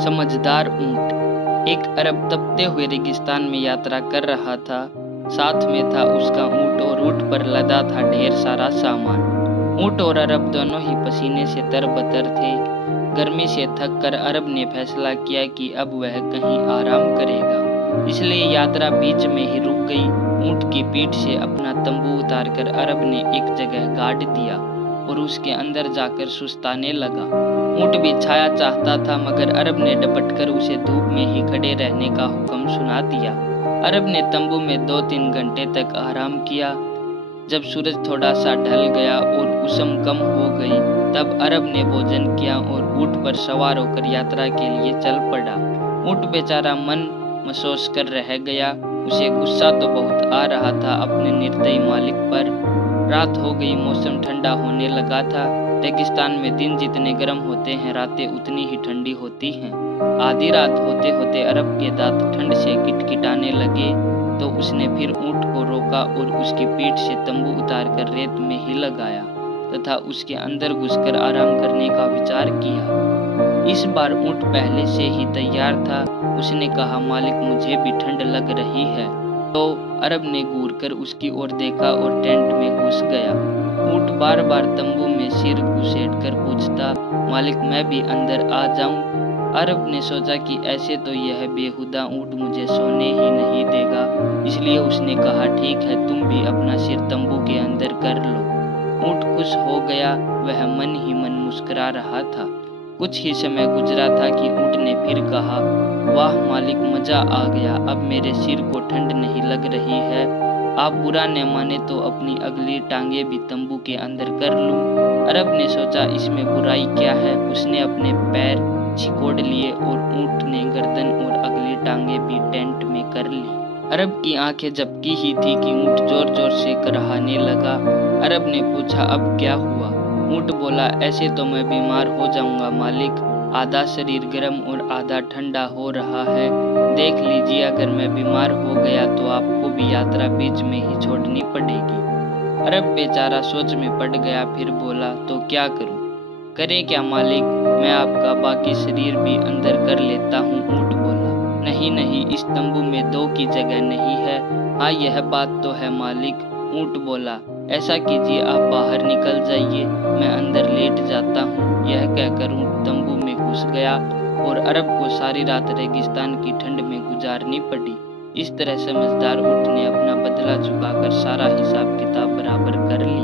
समझदार ऊंट। एक अरब तपते हुए रेगिस्तान में यात्रा कर रहा था। साथ में था उसका ऊंट और ऊंट पर लदा था ढेर सारा सामान। ऊंट और अरब दोनों ही पसीने से तरबतर थे। गर्मी से थक कर अरब ने फैसला किया कि अब वह कहीं आराम करेगा, इसलिए यात्रा बीच में ही रुक गई। ऊंट की पीठ से अपना तंबू उतारकर अरब ने एक जगह गाड़ दिया और उसके अंदर जाकर सुस्ताने लगा। ऊंट भी छाया चाहता था, मगर अरब ने डपटकर उसे धूप में ही खड़े रहने का हुक्म सुना दिया। अरब ने तंबू में 2-3 घंटे तक आराम किया। जब सूरज थोड़ा सा ढल गया और उष्ण कम हो गई, तब अरब ने भोजन किया और ऊंट पर सवार होकर यात्रा के लिए चल पड़ा। ऊंट बेचारा मन महसूस कर रह गया। उसे गुस्सा तो बहुत आ रहा था अपने निर्दयी मालिक पर। रात हो गई, मौसम ठंडा होने लगा था। रेगिस्तान में दिन जितने गर्म होते हैं, रातें उतनी ही ठंडी होती हैं। आधी रात होते होते अरब के दांत ठंड से किटकिटाने लगे, तो उसने फिर ऊंट को रोका और उसकी पीठ से तंबू उतारकर रेत में ही लगाया तथा उसके अंदर घुसकर आराम करने का विचार किया। इस बार ऊंट पहले से ही तैयार था। उसने कहा, मालिक, मुझे भी ठंड लग रही है। तो अरब ने घूरकर उसकी ओर देखा और टेंट में घुस गया। ऊंट बार बार तंबू में सिर घुसेड़कर पूछता, मालिक, मैं भी अंदर आ जाऊं? अरब ने सोचा कि ऐसे तो यह बेहुदा ऊंट मुझे सोने ही नहीं देगा, इसलिए उसने कहा, ठीक है, तुम भी अपना सिर तंबू के अंदर कर लो। ऊंट खुश हो गया। वह मन ही मन मुस्कुरा रहा था। कुछ ही समय गुजरा था कि ऊंट ने फिर कहा, वाह मालिक, मजा आ गया। अब मेरे सिर को ठंड नहीं लग रही है। आप बुरा न माने तो अपनी अगली टांगे भी तंबू के अंदर कर लूं। अरब ने सोचा, इसमें बुराई क्या है। उसने अपने पैर छिकोड़ लिए और ऊंट ने गर्दन और अगली टांगे भी टेंट में कर ली। अरब की आंखें झपकी ही थी कि ऊंट जोर जोर से कराहने लगा। अरब ने पूछा, अब क्या हुआ? ऊंट बोला, ऐसे तो मैं बीमार हो जाऊंगा मालिक। आधा शरीर गर्म और आधा ठंडा हो रहा है। देख लीजिए, अगर मैं बीमार हो गया तो आपको भी यात्रा बीच में ही छोड़नी पड़ेगी। अरब बेचारा सोच में पड़ गया। फिर बोला, तो क्या करूं? करे क्या मालिक, मैं आपका बाकी शरीर भी अंदर कर लेता हूं। ऊंट बोला, नहीं नहीं, इस तंबू में 2 की जगह नहीं है। हाँ, यह बात तो है मालिक। ऊंट बोला, ऐसा कीजिए, आप बाहर निकल जाइए, मैं अंदर लेट जाता हूँ। यह कहकर ऊंट तंबू में घुस गया और अरब को सारी रात रेगिस्तान की ठंड में गुजारनी पड़ी। इस तरह समझदार ऊंट ने अपना बदला चुकाकर सारा हिसाब किताब बराबर कर लिया।